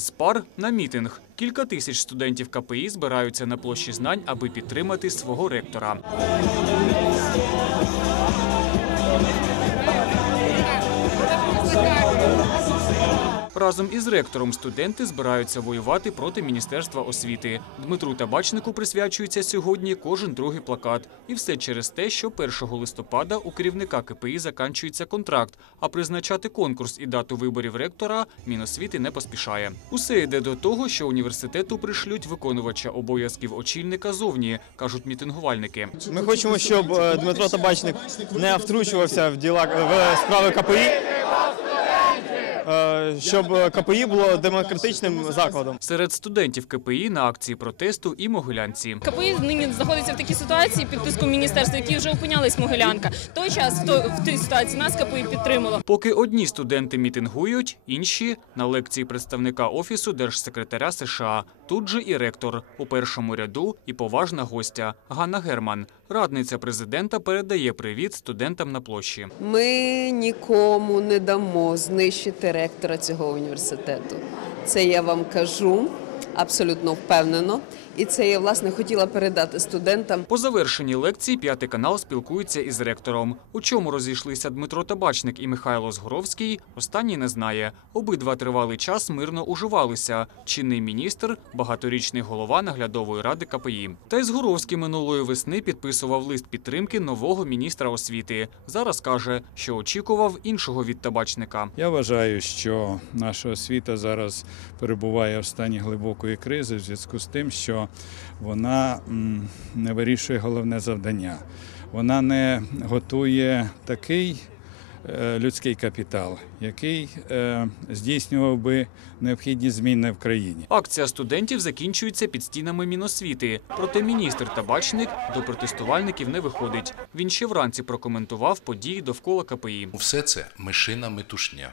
З пар на мітинг. Кілька тисяч студентів КПІ збираються на площі знань, аби підтримати свого ректора. Разом із ректором студенти збираються воювати проти Міністерства освіти. Дмитру Табачнику присвячується сьогодні кожен другий плакат. І все через те, що 1 листопада у керівника КПІ закінчується контракт, а призначати конкурс і дату виборів ректора Міносвіти не поспішає. Усе йде до того, що університету пришлють виконувача обов'язків очільника зовні, кажуть мітингувальники. Ми хочемо, щоб е, Дмитро Табачник не втручувався в діла в справи КПІ, е, щоб КПІ було демократичним закладом. Серед студентів КПІ на акції протесту і могилянці. КПІ нині знаходиться в такій ситуації під тиском міністерства, які вже опинялись Могилянка. Той час в тій ситуації нас КПІ підтримало. Поки одні студенти мітингують, інші на лекції представника офісу держсекретаря США. Тут же і ректор у першому ряду, і поважна гостя Ганна Герман. Радниця президента передає привіт студентам на площі. Ми нікому не дамо знищити ректора цього університету. Це я вам кажу абсолютно впевнено. І це я власне хотіла передати студентам. По завершенні лекції п'ятий канал спілкується із ректором. У чому розійшлися Дмитро Табачник і Михайло Згоровський, останній не знає. Обидва тривалий час мирно уживалися. Чинний міністр, багаторічний голова наглядової ради КПІ. Та й Згоровський минулої весни підписував лист підтримки нового міністра освіти. Зараз каже, що очікував іншого від табачника. Я вважаю, що наша освіта зараз перебуває в стані глибокої кризи в зв'язку з тим, що вона не вирішує головне завдання. Вона не готує такий е, людський капітал, який е, здійснював би необхідні зміни в країні. Акція студентів закінчується під стінами Міносвіти. Проте міністр Табачник до протестувальників не виходить. Він ще вранці прокоментував події довкола КПІ. Все це мишина метушня.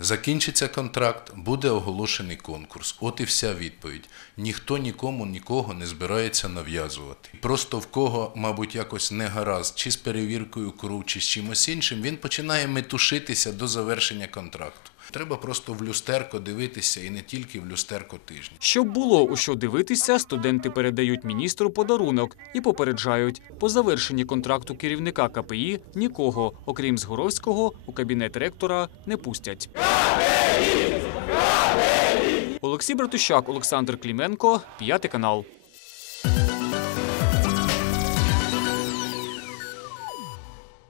Закінчиться контракт, буде оголошений конкурс. От і вся відповідь. Ніхто нікому нікого не збирається нав'язувати. Просто в кого, мабуть, якось не гаразд, чи з перевіркою КРУ, чи з чимось іншим, він починає метушитися до завершення контракту. Треба просто в люстерко дивитися і не тільки в люстерко тижня. Щоб було у що дивитися, студенти передають міністру подарунок і попереджають, по завершенні контракту керівника КПІ нікого, окрім Згоровського, у кабінет ректора не пустять. Олексій Братущак, Олександр Кліменко, п'ятий канал.